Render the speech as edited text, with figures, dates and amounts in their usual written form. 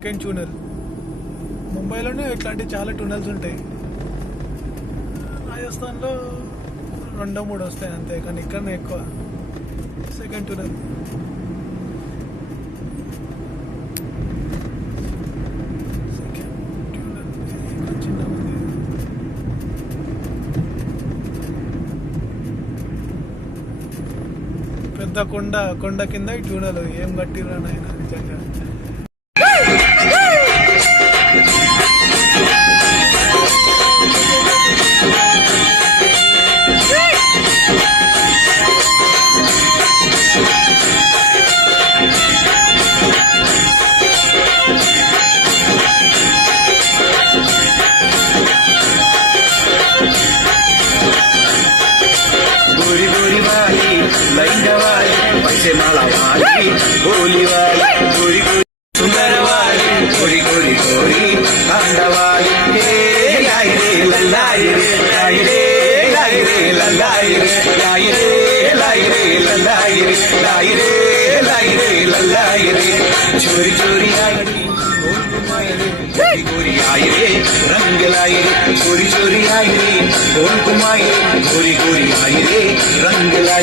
Second ట్యూనెల్ ముంబైలోనే ఇట్లాంటి చాలా ట్యూనెల్స్ ఉంటాయి. రాజస్థాన్లో 2-3 వస్తాయి అంతే, కానీ ఇక్కడనే ఎక్కువ. సెకండ్ ట్యూనెల్ చిన్న పెద్ద కొండ కింద ఈ ట్యూనెల్ ఏం కట్టిరా నాయన నిజంగా. गोरी गोरी वाली लहंगा वाली पैसे माला वाली गोली वाली गोरी गोरी सुंदर वाली गोरी गोरी गोरी कांडा वाली लाई रे लाई रे लाई रे लाई रे लाई रे लाई रे लाई रे लाई रे लाई रे लाई रे लाई रे चोरी चोरी आई गोल घुमाई रे गोरी गोरी आई रे रंग लाई रे चोरी चोरी आई रे गोल घुमाई रे गोरी गोरी आई रे रंग लाई